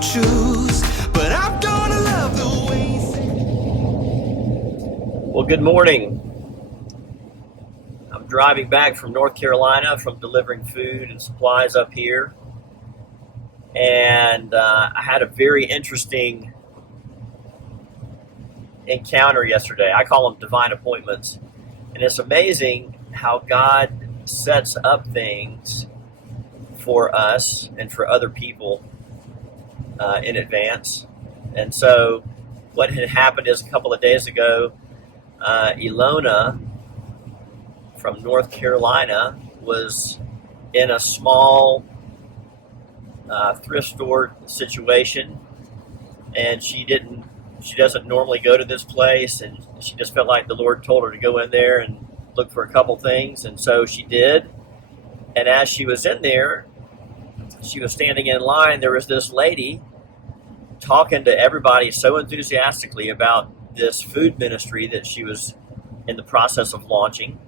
choose, but I'm gonna love the way you say. Well, good morning. I'm driving back from North Carolina from delivering food and supplies up here. And I had a very interesting encounter yesterday. I call them divine appointments. And it's amazing how God sets up things for us and for other people in advance. And so what had happened is a couple of days ago, Ilona from North Carolina was in a small thrift store situation, and she doesn't normally go to this place, and she just felt like the Lord told her to go in there and look for a couple things, and so she did. And as she was in there, she was standing in line. There was this lady talking to everybody so enthusiastically about this food ministry that she was in the process of launching.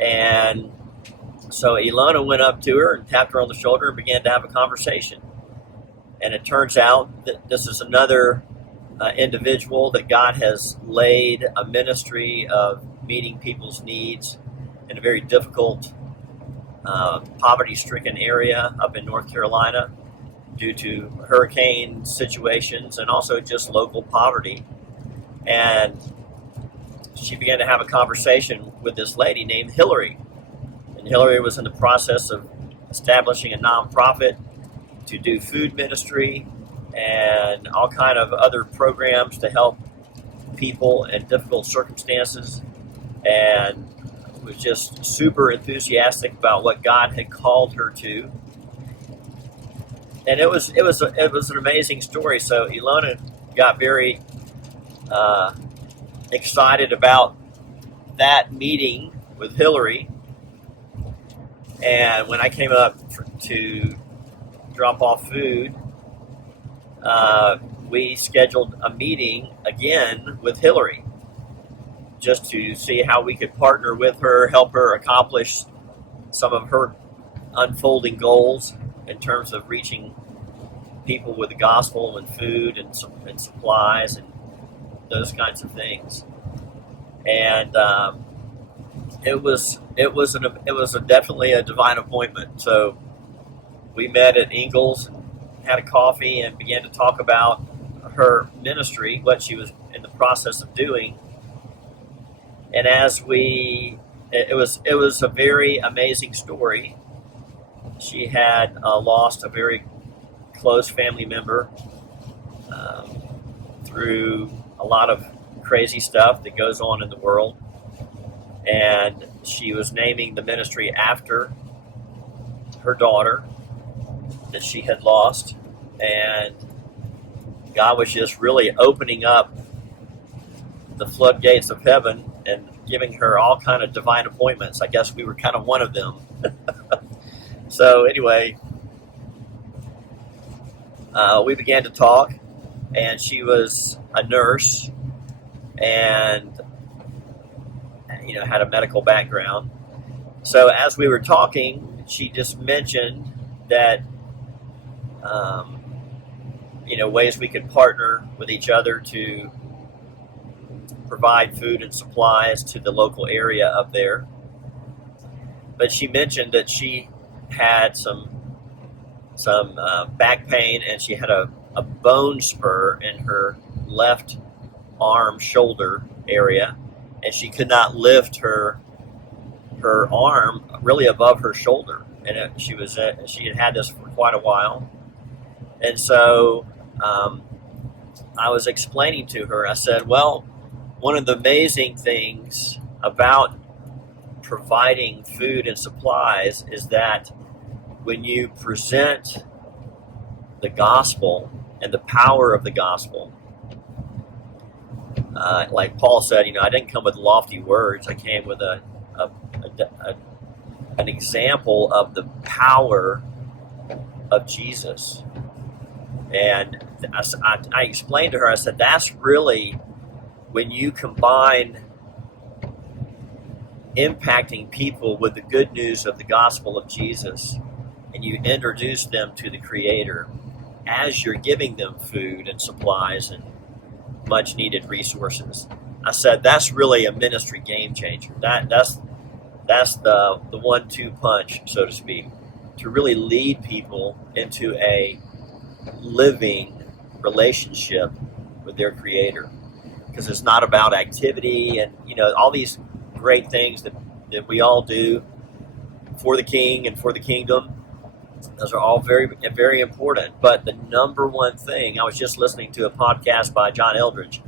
And so Ilona went up to her and tapped her on the shoulder and began to have a conversation. And it turns out that this is another individual that God has laid a ministry of meeting people's needs in a very difficult, poverty-stricken area up in North Carolina due to hurricane situations and also just local poverty. And she began to have a conversation with this lady named Hillary. And Hillary was in the process of establishing a nonprofit to do food ministry and all kind of other programs to help people in difficult circumstances, and was just super enthusiastic about what God had called her to. And it was an amazing story. So Ilona got very excited about that meeting with Hillary. And when I came up to drop off food, we scheduled a meeting again with Hillary just to see how we could partner with her, help her accomplish some of her unfolding goals in terms of reaching people with the gospel and food and supplies and those kinds of things. And it was definitely a divine appointment. So we met at Ingles and had a coffee and began to talk about her ministry, what she was in the process of doing. And it was a very amazing story. She had lost a very close family member through a lot of crazy stuff that goes on in the world. And she was naming the ministry after her daughter that she had lost. And God was just really opening up the floodgates of heaven and giving her all kind of divine appointments. I guess we were kind of one of them. So anyway, we began to talk, and she was a nurse and had a medical background. So as we were talking, she just mentioned that ways we could partner with each other to provide food and supplies to the local area up there. But she mentioned that she had some back pain, and she had a bone spur in her left arm shoulder area, and she could not lift her arm really above her shoulder. And she had this for quite a while. And so I was explaining to her, I said, well, one of the amazing things about providing food and supplies is that when you present the gospel and the power of the gospel, like Paul said, I didn't come with lofty words. I came with an example of the power of Jesus. And I explained to her, I said, that's really when you combine impacting people with the good news of the gospel of Jesus, and you introduce them to the Creator, as you're giving them food and supplies and much needed resources. I said that's really a ministry game changer. That's the 1-2 punch, so to speak, to really lead people into a living relationship with their Creator. Because it's not about activity and all these great things that we all do for the King and for the kingdom. Those are all very, very important. But the number one thing, I was just listening to a podcast by John Eldridge,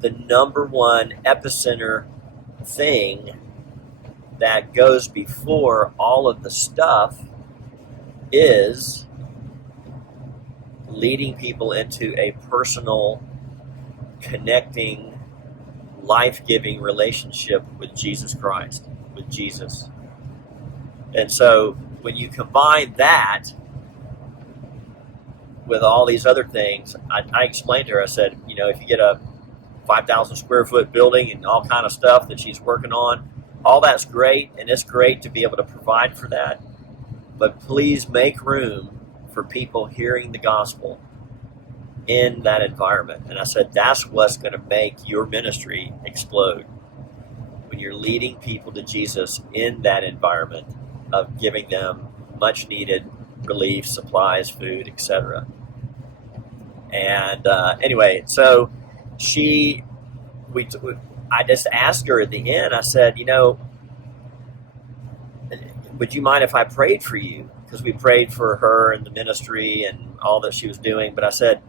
the number one epicenter thing that goes before all of the stuff is leading people into a personal, connecting, life-giving relationship with Jesus Christ, with Jesus. And so when you combine that with all these other things, I explained to her, I said, if you get a 5,000 square foot building and all kind of stuff that she's working on, all that's great, and it's great to be able to provide for that. But please make room for people hearing the gospel in that environment. And I said, that's what's going to make your ministry explode. When you're leading people to Jesus in that environment of giving them much needed relief, supplies, food, etc. And anyway, so I just asked her at the end, I said, would you mind if I prayed for you? Because we prayed for her and the ministry and all that she was doing. But I said,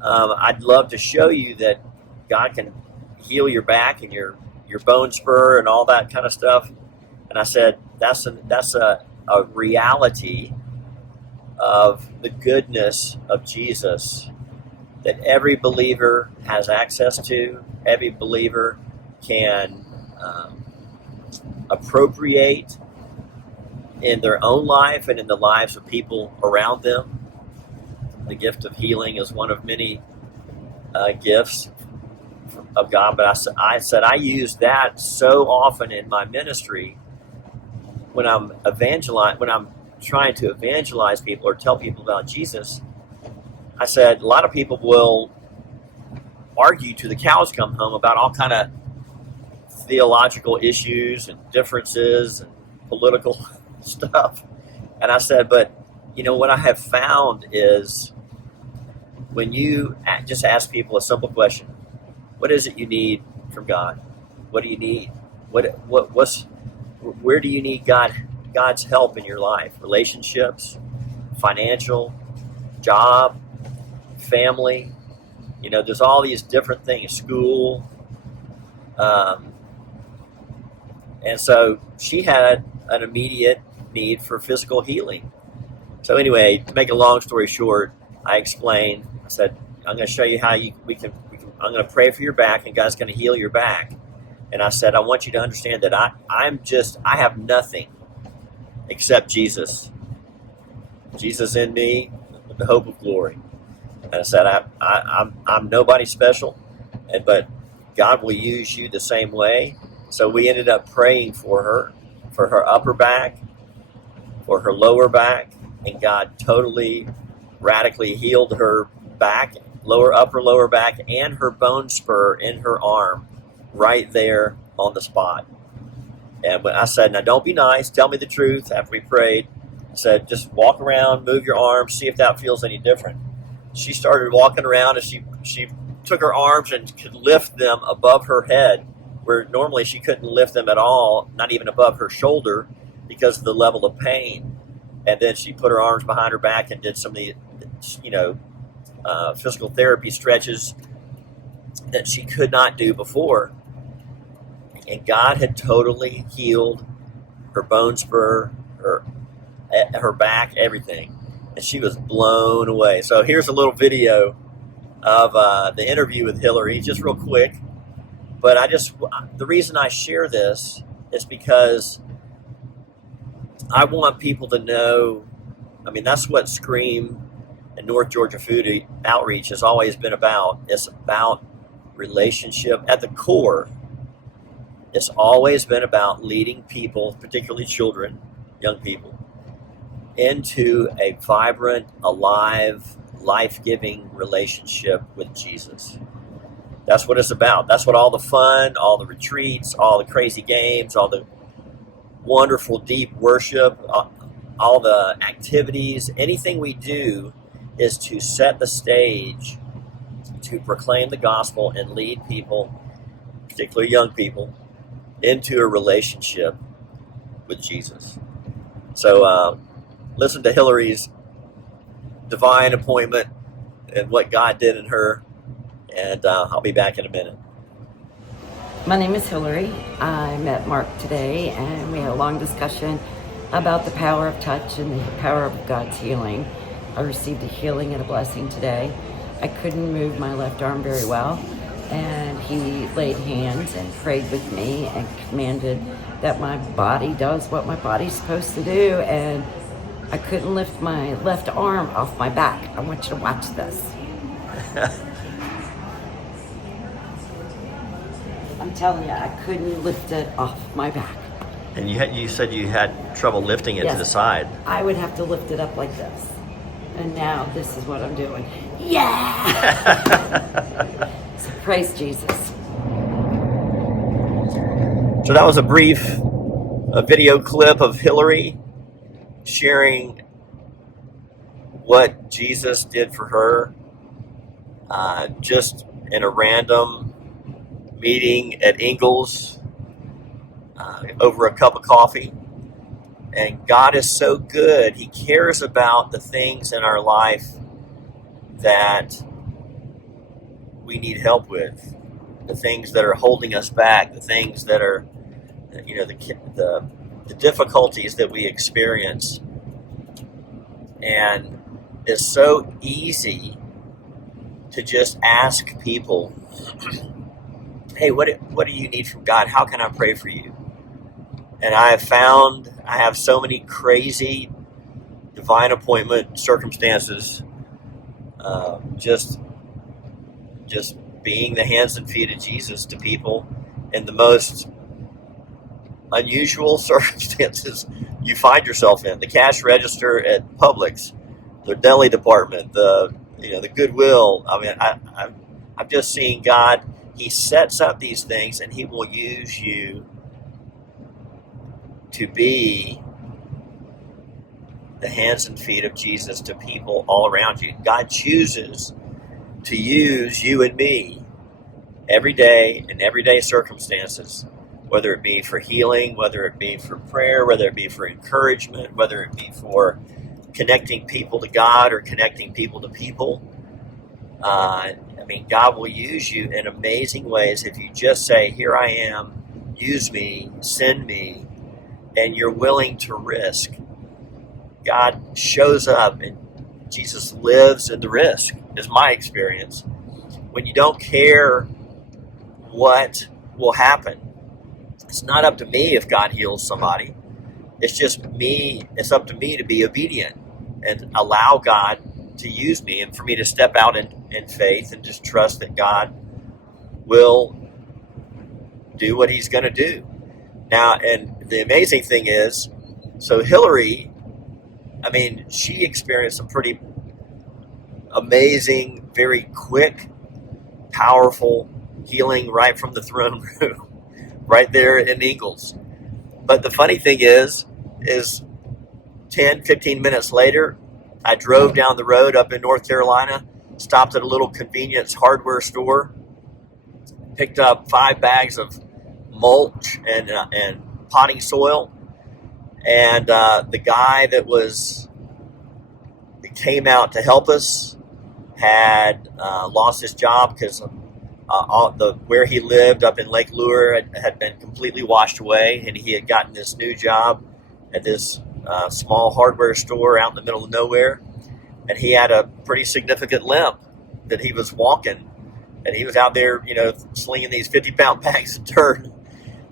I'd love to show you that God can heal your back and your bone spur and all that kind of stuff. And I said, that's a reality of the goodness of Jesus that every believer has access to. Every believer can appropriate in their own life and in the lives of people around them. The gift of healing is one of many gifts of God. But I said I use that so often in my ministry when I'm trying to evangelize people or tell people about Jesus. I said a lot of people will argue till the cows come home about all kind of theological issues and differences and political stuff. And I said, but what I have found is when you just ask people a simple question, what is it you need from God? What do you need? Where do you need God's help in your life? Relationships, financial, job, family. There's all these different things, school. And so she had an immediate need for physical healing. So anyway, to make a long story short, I explained, I said, I'm going to show you how I'm going to pray for your back and God's going to heal your back. And I said, I want you to understand that I have nothing except Jesus. Jesus in me, the hope of glory. And I said, I'm nobody special, but God will use you the same way. So we ended up praying for her upper back, for her lower back, and God totally, radically healed her back, upper lower back, and her bone spur in her arm right there on the spot. And when I said, now don't be nice, tell me the truth after we prayed. I said, just walk around, move your arms, see if that feels any different. She started walking around and she took her arms and could lift them above her head, where normally she couldn't lift them at all, not even above her shoulder because of the level of pain. And then she put her arms behind her back and did some of the, physical therapy stretches that she could not do before. And God had totally healed her bone spur, her back, everything. And she was blown away. So here's a little video of the interview with Hillary, just real quick. But the reason I share this is because I want people to know, that's what Scream and North Georgia Food Outreach has always been about. It's about relationship. At the core, it's always been about leading people, particularly children, young people, into a vibrant, alive, life-giving relationship with Jesus. That's what it's about. That's what all the fun, all the retreats, all the crazy games, all the wonderful deep worship, all the activities, anything we do is to set the stage to proclaim the gospel and lead people, particularly young people, into a relationship with Jesus. So listen to Hillary's divine appointment and what God did in her, and I'll be back in a minute. My name is Hillary. I met Mark today and we had a long discussion about the power of touch and the power of God's healing. I received a healing and a blessing today. I couldn't move my left arm very well, and he laid hands and prayed with me and commanded that my body does what my body's supposed to do, and I couldn't lift my left arm off my back. I want you to watch this. I'm telling you, I couldn't lift it off my back. And you said you had trouble lifting it Yes. to the side. I would have to lift it up like this. And now this is what I'm doing. Yeah! So praise Jesus. So that was a video clip of Hillary sharing what Jesus did for her, just in a random meeting at Ingles over a cup of coffee. And God is so good. He cares about the things in our life that we need help with, the things that are holding us back, the things that are, the difficulties that we experience. And it's so easy to just ask people, hey, what do you need from God? How can I pray for you? And I have found I have so many crazy divine appointment circumstances, just being the hands and feet of Jesus to people in the most unusual circumstances you find yourself in. The cash register at Publix, the deli department, the Goodwill. I mean, I've just seen God. He sets up these things, and He will use you to be the hands and feet of Jesus to people all around you. God chooses to use you and me every day in everyday circumstances, whether it be for healing, whether it be for prayer, whether it be for encouragement, whether it be for connecting people to God or connecting people to people. God will use you in amazing ways if you just say, here I am, use me, send me, and you're willing to risk. God shows up, and Jesus lives in the risk, is my experience. When you don't care what will happen, it's not up to me if God heals somebody. It's just me. It's up to me to be obedient and allow God to use me, and for me to step out in faith and just trust that God will do what He's going to do. Now, and the amazing thing is, so Hillary, she experienced some pretty amazing, very quick, powerful healing right from the throne room, right there in Ingles. But the funny thing is 10, 15 minutes later, I drove down the road up in North Carolina, stopped at a little convenience hardware store, picked up 5 bags of mulch and potting soil, and the guy that came out to help us had lost his job because where he lived up in Lake Lure had been completely washed away, and he had gotten this new job at this small hardware store out in the middle of nowhere, and he had a pretty significant limp that he was walking, and he was out there, slinging these 50-pound bags of dirt.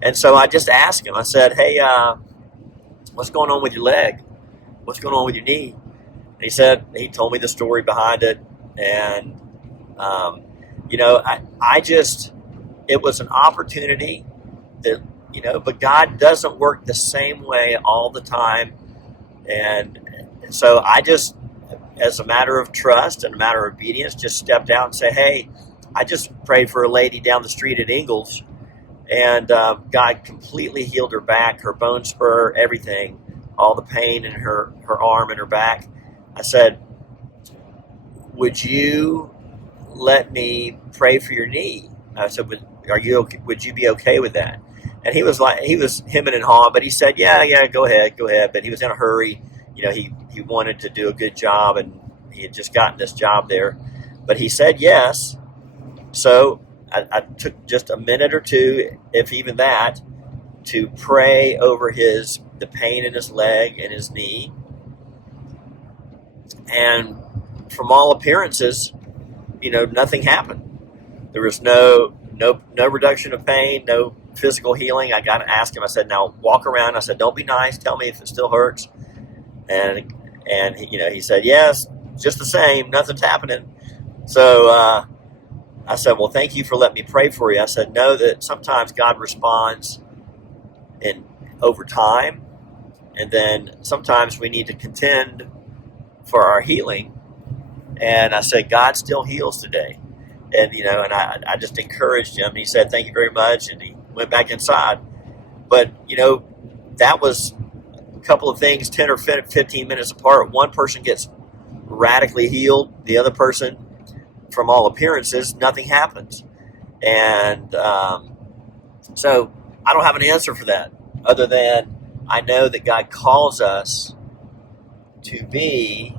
And so I just asked him, I said, hey, what's going on with your leg? What's going on with your knee? And he told me the story behind it. And, it was an opportunity that, but God doesn't work the same way all the time. And so as a matter of trust and a matter of obedience, just stepped out and say, hey, I just prayed for a lady down the street at Ingles, and God completely healed her back, her bone spur, everything, all the pain in her arm and her back. I said, would you let me pray for your knee? I said, would you be okay with that? And he was hemming and hawing, but he said, yeah, go ahead. But he was in a hurry. He wanted to do a good job, and he had just gotten this job there. But he said yes. So I took just a minute or two, if even that, to pray over the pain in his leg and his knee. And from all appearances, nothing happened. There was no reduction of pain, no physical healing. I got to ask him. I said, now walk around. I said, don't be nice. Tell me if it still hurts. And he said, yes, just the same. Nothing's happening. So I said, well, thank you for letting me pray for you. I said, know that sometimes God responds over time, and then sometimes we need to contend for our healing. And I said, God still heals today. And, and I just encouraged him. He said, thank you very much. And he went back inside. But, that was a couple of things, 10 or 15 minutes apart. One person gets radically healed. The other person, from all appearances, nothing happens. And so I don't have an answer for that, other than I know that God calls us to be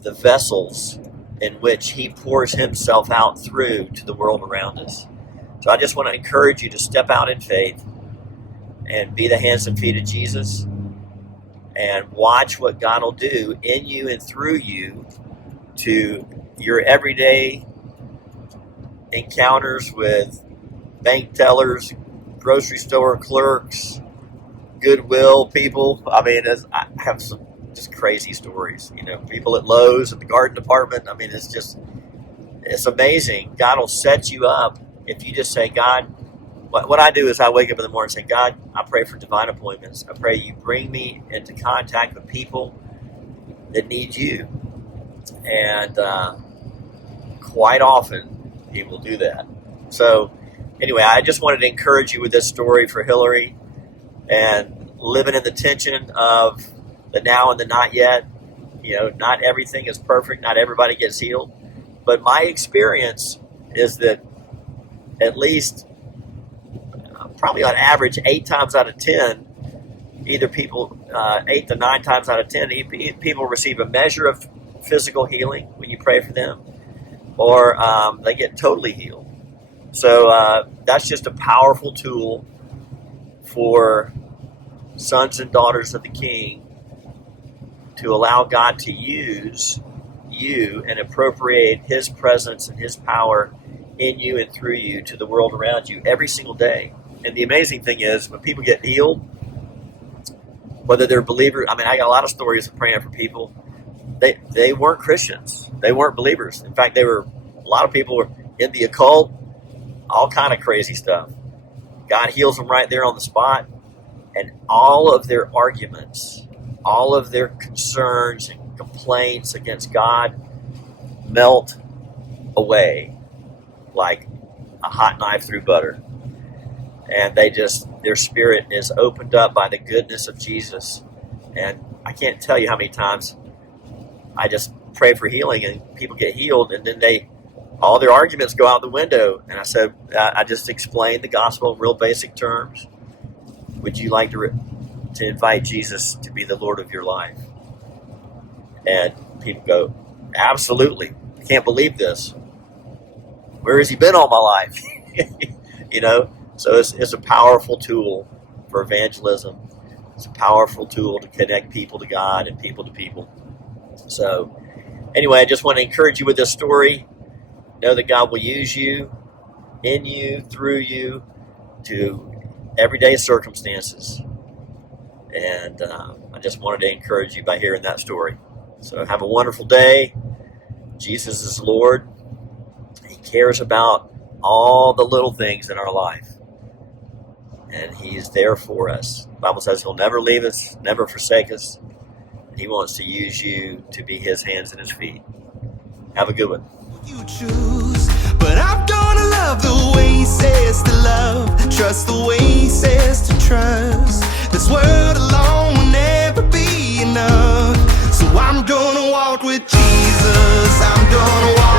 the vessels in which he pours himself out through to the world around us. So I just want to encourage you to step out in faith and be the hands and feet of Jesus, and watch what God will do in you and through you to your everyday encounters with bank tellers, grocery store clerks, Goodwill people. I mean, I have some just crazy stories. People at Lowe's, at the garden department. I mean, it's amazing. God will set you up if you just say, God, what I do is I wake up in the morning and say, God, I pray for divine appointments. I pray you bring me into contact with people that need you. And quite often he will do that. So anyway, I just wanted to encourage you with this story for Hillary, and living in the tension of the now and the not yet. Not everything is perfect. Not everybody gets healed. But my experience is that at least probably on average 8 times out of 10, either people 8 to 9 times out of 10, people receive a measure of physical healing when you pray for them, or they get totally healed. So that's just a powerful tool for sons and daughters of the King to allow God to use you and appropriate his presence and his power in you and through you to the world around you every single day. And the amazing thing is, when people get healed, whether they're believers, I mean, I got a lot of stories of praying for people. They weren't Christians. They weren't believers. In fact, a lot of people were in the occult, all kind of crazy stuff. God heals them right there on the spot, and all of their arguments, all of their concerns and complaints against God melt away like a hot knife through butter. And their spirit is opened up by the goodness of Jesus. And I can't tell you how many times I just pray for healing and people get healed, and then all their arguments go out the window. And I just explained the gospel in real basic terms. Would you like to invite Jesus to be the Lord of your life? And people go, absolutely. I can't believe this. Where has he been all my life? So it's a powerful tool for evangelism. It's a powerful tool to connect people to God and people to people. So anyway, I just want to encourage you with this story. Know that God will use you, in you, through you, to everyday circumstances. And I just wanted to encourage you by hearing that story. So have a wonderful day. Jesus is Lord. He cares about all the little things in our life. And he's there for us. The Bible says he'll never leave us, never forsake us. He wants to use you to be His hands and His feet. Have a good one. You choose, but I'm gonna love the way He says to love, trust the way He says to trust. This world alone will never be enough, so I'm gonna walk with Jesus. I'm gonna walk